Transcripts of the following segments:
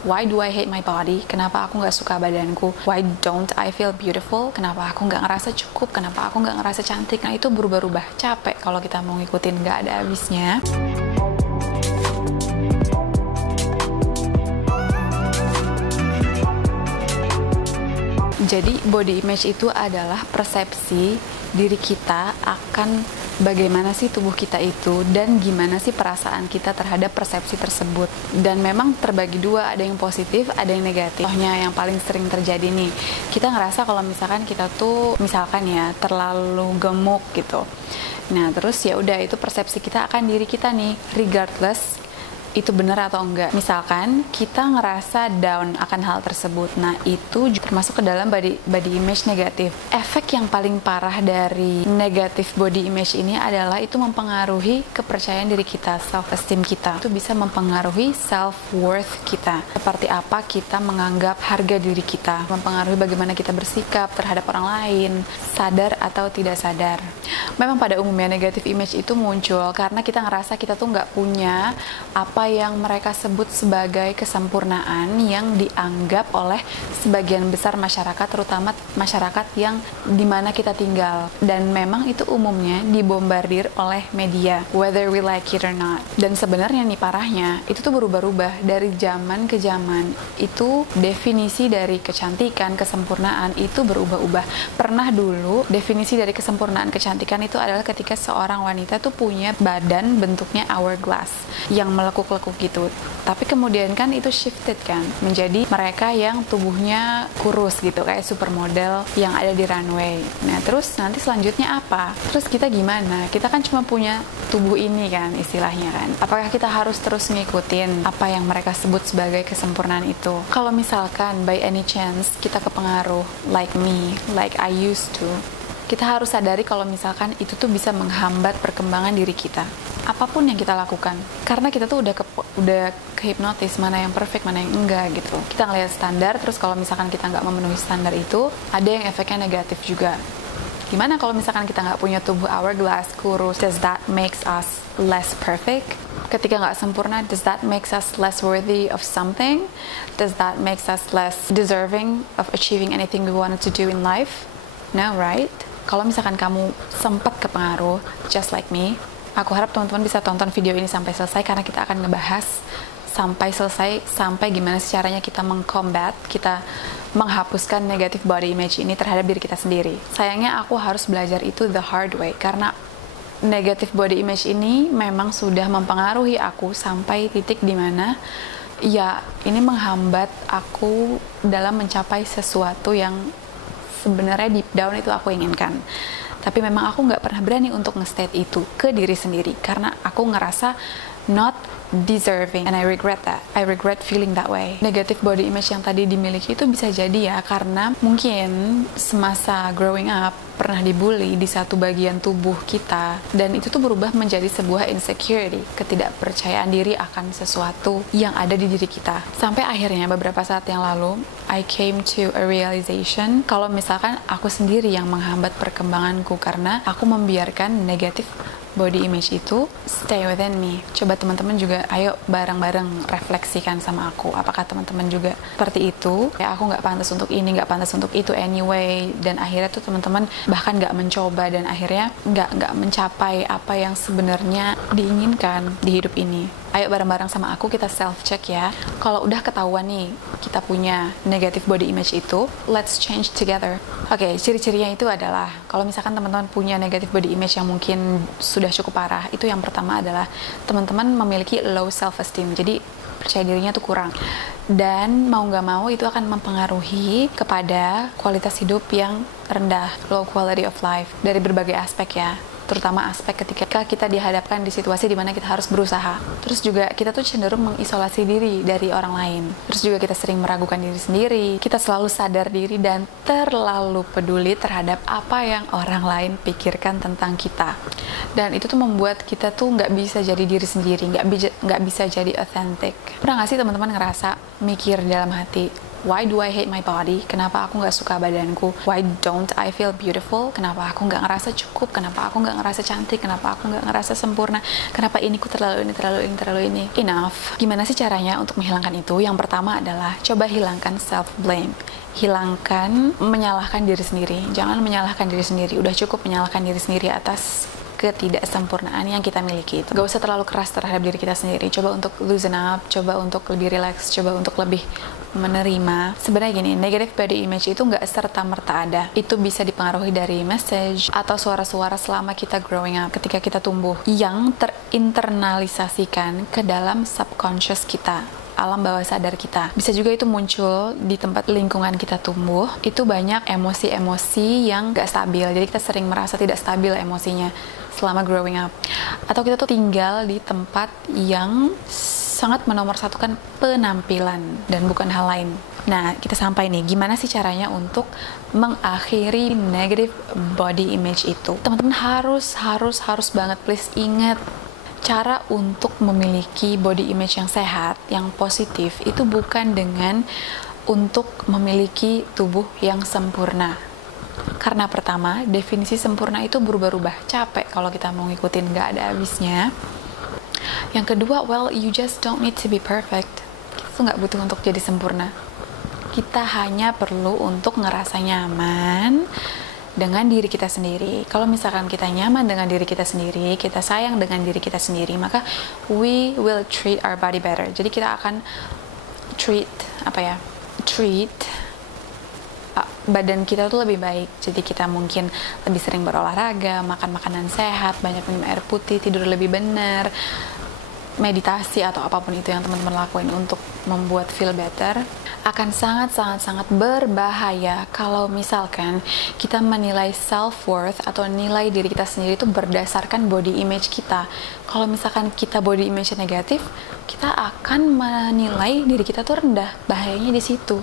Why do I hate my body? Kenapa aku nggak suka badanku? Why don't I feel beautiful? Kenapa aku nggak ngerasa cukup? Kenapa aku nggak ngerasa cantik? Nah, itu berubah-ubah. Capek kalau kita mau ngikutin, nggak ada habisnya. Jadi body image itu adalah persepsi diri kita akan bagaimana sih tubuh kita itu dan gimana sih perasaan kita terhadap persepsi tersebut. Dan memang terbagi dua, ada yang positif, ada yang negatif. Contohnya yang paling sering terjadi nih, kita ngerasa kalau misalkan kita tuh misalkan ya terlalu gemuk gitu. Nah, terus ya udah, itu persepsi kita akan diri kita nih, regardless itu benar atau enggak. Misalkan kita ngerasa down akan hal tersebut, nah itu termasuk ke dalam body image negatif. Efek yang paling parah dari negatif body image ini adalah itu mempengaruhi kepercayaan diri kita, self esteem kita. Itu bisa mempengaruhi self worth kita, seperti apa kita menganggap harga diri kita, mempengaruhi bagaimana kita bersikap terhadap orang lain, sadar atau tidak sadar. Memang pada umumnya negatif image itu muncul karena kita ngerasa kita tuh nggak punya apa yang mereka sebut sebagai kesempurnaan yang dianggap oleh sebagian besar masyarakat, terutama masyarakat yang dimana kita tinggal. Dan memang itu umumnya dibombardir oleh media, whether we like it or not. Dan sebenarnya nih parahnya, itu tuh berubah-ubah dari zaman ke zaman. Itu definisi dari kecantikan, kesempurnaan itu berubah-ubah. Pernah dulu definisi dari kesempurnaan kecantikan itu adalah ketika seorang wanita tuh punya badan bentuknya hourglass yang melekuk-lekuk gitu. Tapi kemudian kan itu shifted kan menjadi mereka yang tubuhnya kurus gitu, kayak supermodel yang ada di runway. Nah, terus nanti selanjutnya apa? Terus kita gimana? Kita kan cuma punya tubuh ini kan istilahnya kan. Apakah kita harus terus ngikutin apa yang mereka sebut sebagai kesempurnaan itu? Kalau misalkan by any chance kita kepengaruh like me, like I used to, kita harus sadari kalau misalkan itu tuh bisa menghambat perkembangan diri kita. Apapun yang kita lakukan. Karena kita tuh udah kehipnotis mana yang perfect, mana yang enggak gitu. Kita ngelihat standar, terus kalau misalkan kita nggak memenuhi standar itu, ada yang efeknya negatif juga. Gimana kalau misalkan kita nggak punya tubuh hourglass, kurus? Does that makes us less perfect? Ketika nggak sempurna, does that makes us less worthy of something? Does that makes us less deserving of achieving anything we wanted to do in life? No, right? Kalau misalkan kamu sempat kepengaruh, just like me, aku harap teman-teman bisa tonton video ini sampai selesai karena kita akan ngebahas sampai selesai, sampai gimana sih caranya kita mengcombat, kita menghapuskan negative body image ini terhadap diri kita sendiri. Sayangnya aku harus belajar itu the hard way karena negative body image ini memang sudah mempengaruhi aku sampai titik dimana ya ini menghambat aku dalam mencapai sesuatu yang sebenarnya deep down itu aku inginkan. Tapi memang aku nggak pernah berani untuk nge-state itu ke diri sendiri karena aku ngerasa not deserving and I regret that. I regret feeling that way. Negative body image yang tadi dimiliki itu bisa jadi ya karena mungkin semasa growing up pernah dibully di satu bagian tubuh kita dan itu tuh berubah menjadi sebuah insecurity, ketidakpercayaan diri akan sesuatu yang ada di diri kita. Sampai akhirnya beberapa saat yang lalu I came to a realization kalau misalkan aku sendiri yang menghambat perkembanganku karena aku membiarkan negative body image itu stay within me. Coba teman-teman juga, ayo bareng-bareng refleksikan sama aku. Apakah teman-teman juga seperti itu? Ya aku nggak pantas untuk ini, nggak pantas untuk itu anyway. Dan akhirnya tuh teman-teman bahkan nggak mencoba dan akhirnya nggak mencapai apa yang sebenarnya diinginkan di hidup ini. Ayo bareng-bareng sama aku kita self-check ya. Kalau udah ketahuan nih kita punya negative body image itu, let's change together. Oke, ciri-cirinya itu adalah kalau misalkan teman-teman punya negative body image yang mungkin sudah cukup parah, itu yang pertama adalah teman-teman memiliki low self-esteem. Jadi percaya dirinya tuh kurang. Dan mau nggak mau itu akan mempengaruhi kepada kualitas hidup yang rendah, low quality of life dari berbagai aspek ya. Terutama aspek ketika kita dihadapkan di situasi di mana kita harus berusaha. Terus juga kita tuh cenderung mengisolasi diri dari orang lain. Terus juga kita sering meragukan diri sendiri. Kita selalu sadar diri dan terlalu peduli terhadap apa yang orang lain pikirkan tentang kita. Dan itu tuh membuat kita tuh nggak bisa jadi diri sendiri, nggak bisa jadi authentic. Pernah nggak sih teman-teman ngerasa mikir dalam hati, Why do I hate my body? Kenapa aku nggak suka badanku? Why don't I feel beautiful? Kenapa aku nggak ngerasa cukup? Kenapa aku nggak ngerasa cantik? Kenapa aku nggak ngerasa sempurna? Kenapa ini ku terlalu ini? Enough. Gimana sih caranya untuk menghilangkan itu? Yang pertama adalah coba hilangkan self-blame. Hilangkan menyalahkan diri sendiri. Jangan menyalahkan diri sendiri. Udah cukup menyalahkan diri sendiri atas ketidaksempurnaan yang kita miliki itu. Gak usah terlalu keras terhadap diri kita sendiri. Coba untuk loosen up, coba untuk lebih relax, coba untuk lebih menerima. Sebenarnya gini, negative body image itu nggak serta-merta ada. Itu bisa dipengaruhi dari message atau suara-suara selama kita growing up, ketika kita tumbuh, yang terinternalisasikan ke dalam subconscious kita, alam bawah sadar kita. Bisa juga itu muncul di tempat lingkungan kita tumbuh. Itu banyak emosi-emosi yang gak stabil. Jadi kita sering merasa tidak stabil emosinya selama growing up. Atau kita tuh tinggal di tempat yang sangat menomorsatukan penampilan dan bukan hal lain. Nah, kita sampai nih, gimana sih caranya untuk mengakhiri negative body image itu? Teman-teman harus banget, please ingat, cara untuk memiliki body image yang sehat, yang positif, itu bukan dengan untuk memiliki tubuh yang sempurna. Karena pertama, definisi sempurna itu berubah-ubah. Capek kalau kita mau ngikutin, nggak ada habisnya. Yang kedua, well, you just don't need to be perfect. Kita tuh nggak butuh untuk jadi sempurna. Kita hanya perlu untuk ngerasa nyaman dengan diri kita sendiri. Kalau misalkan kita nyaman dengan diri kita sendiri, kita sayang dengan diri kita sendiri, maka we will treat our body better. Jadi kita akan treat badan kita tuh lebih baik. Jadi kita mungkin lebih sering berolahraga, makan makanan sehat, banyak minum air putih, tidur lebih benar, meditasi atau apapun itu yang teman-teman lakuin untuk membuat feel better. Akan sangat berbahaya kalau misalkan kita menilai self-worth atau nilai diri kita sendiri itu berdasarkan body image kita. Kalau misalkan kita body image negatif, kita akan menilai diri kita tuh rendah. Bahayanya di situ.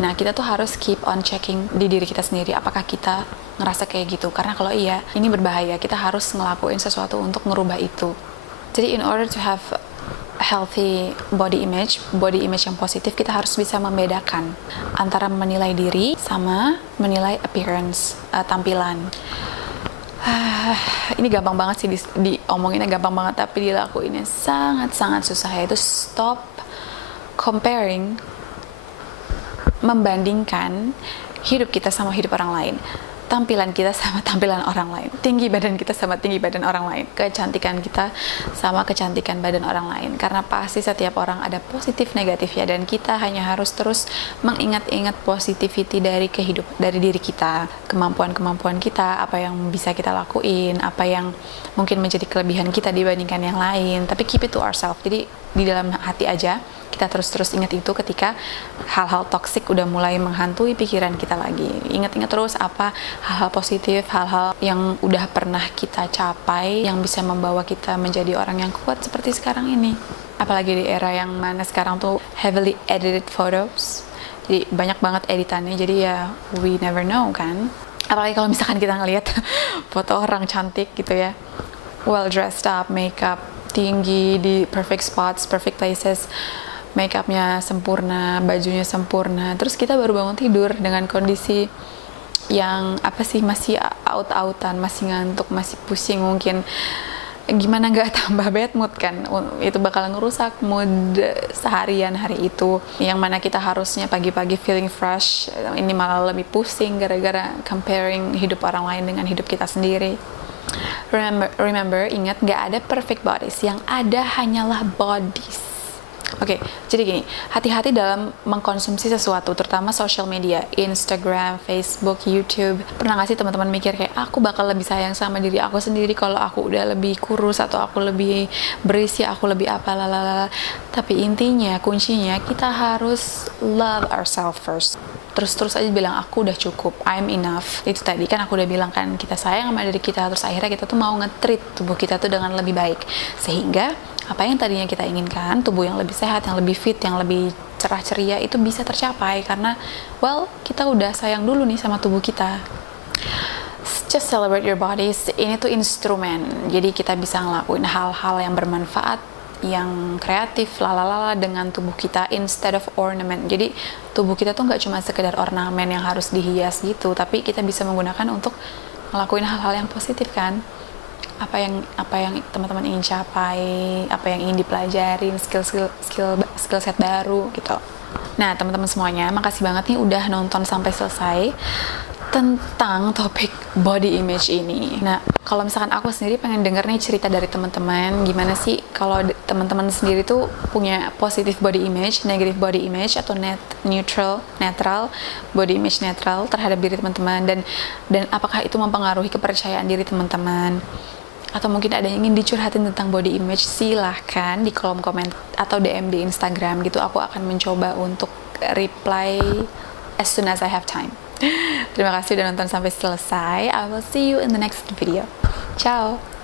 Nah, kita tuh harus keep on checking di diri kita sendiri, apakah kita ngerasa kayak gitu. Karena kalau iya, ini berbahaya. Kita harus ngelakuin sesuatu untuk merubah itu. Jadi in order to have healthy body image yang positif, kita harus bisa membedakan antara menilai diri sama menilai appearance, tampilan. Ini gampang banget sih diomonginnya gampang banget, tapi dilakuinnya sangat susah, yaitu stop comparing, membandingkan hidup kita sama hidup orang lain, tampilan kita sama tampilan orang lain, tinggi badan kita sama tinggi badan orang lain, kecantikan kita sama kecantikan badan orang lain. Karena pasti setiap orang ada positif negatifnya, dan kita hanya harus terus mengingat-ingat positivity dari diri kita, kemampuan kita, apa yang bisa kita lakuin, apa yang mungkin menjadi kelebihan kita dibandingkan yang lain. Tapi keep it to ourselves. Jadi di dalam hati aja, kita terus ingat itu ketika hal-hal toksik udah mulai menghantui pikiran kita lagi. Ingat-ingat terus apa hal-hal positif, hal-hal yang udah pernah kita capai, yang bisa membawa kita menjadi orang yang kuat seperti sekarang ini. Apalagi di era yang mana sekarang tuh heavily edited photos, jadi banyak banget editannya, jadi ya we never know kan. Apalagi kalau misalkan kita ngelihat foto orang cantik gitu ya, well dressed up, makeup tinggi, di perfect spots, perfect places, makeupnya sempurna, bajunya sempurna, terus kita baru bangun tidur dengan kondisi yang masih out-outan, masih ngantuk, masih pusing mungkin. Gimana nggak tambah bad mood kan? Itu bakal ngerusak mood seharian hari itu, yang mana kita harusnya pagi-pagi feeling fresh, ini malah lebih pusing gara-gara comparing hidup orang lain dengan hidup kita sendiri. Remember, ingat, nggak ada perfect bodies, yang ada hanyalah bodies. Oke, jadi gini, hati-hati dalam mengkonsumsi sesuatu, terutama social media, Instagram, Facebook, YouTube. Pernah nggak sih teman-teman mikir kayak, aku bakal lebih sayang sama diri aku sendiri kalau aku udah lebih kurus, atau aku lebih berisi, aku lebih apa, lalala. Tapi intinya, kuncinya, kita harus love ourselves first. Terus aja bilang, aku udah cukup, I'm enough. Itu tadi kan aku udah bilang kan, kita sayang sama diri kita, terus akhirnya kita tuh mau nge-treat tubuh kita tuh dengan lebih baik. Sehingga apa yang tadinya kita inginkan, tubuh yang lebih sehat, yang lebih fit, yang lebih cerah ceria, itu bisa tercapai karena kita udah sayang dulu nih sama tubuh kita. Just celebrate your bodies. Ini tuh instrumen, jadi kita bisa ngelakuin hal-hal yang bermanfaat yang kreatif lalala dengan tubuh kita instead of ornament. Jadi tubuh kita tuh nggak cuma sekedar ornamen yang harus dihias gitu, tapi kita bisa menggunakan untuk ngelakuin hal-hal yang positif kan. Apa yang teman-teman ingin capai, apa yang ingin dipelajarin, skill set baru gitu. Nah, teman-teman semuanya, makasih banget nih udah nonton sampai selesai tentang topik body image ini. Nah, kalau misalkan aku sendiri pengen denger nih cerita dari teman-teman, gimana sih kalau teman-teman sendiri tuh punya positive body image, negative body image, atau netral body image netral terhadap diri teman-teman, dan apakah itu mempengaruhi kepercayaan diri teman-teman, atau mungkin ada yang ingin dicurhatin tentang body image, silahkan di kolom komen atau DM di Instagram gitu. Aku akan mencoba untuk reply as soon as I have time. Terima kasih udah nonton sampai selesai. I will see you in the next video. Ciao.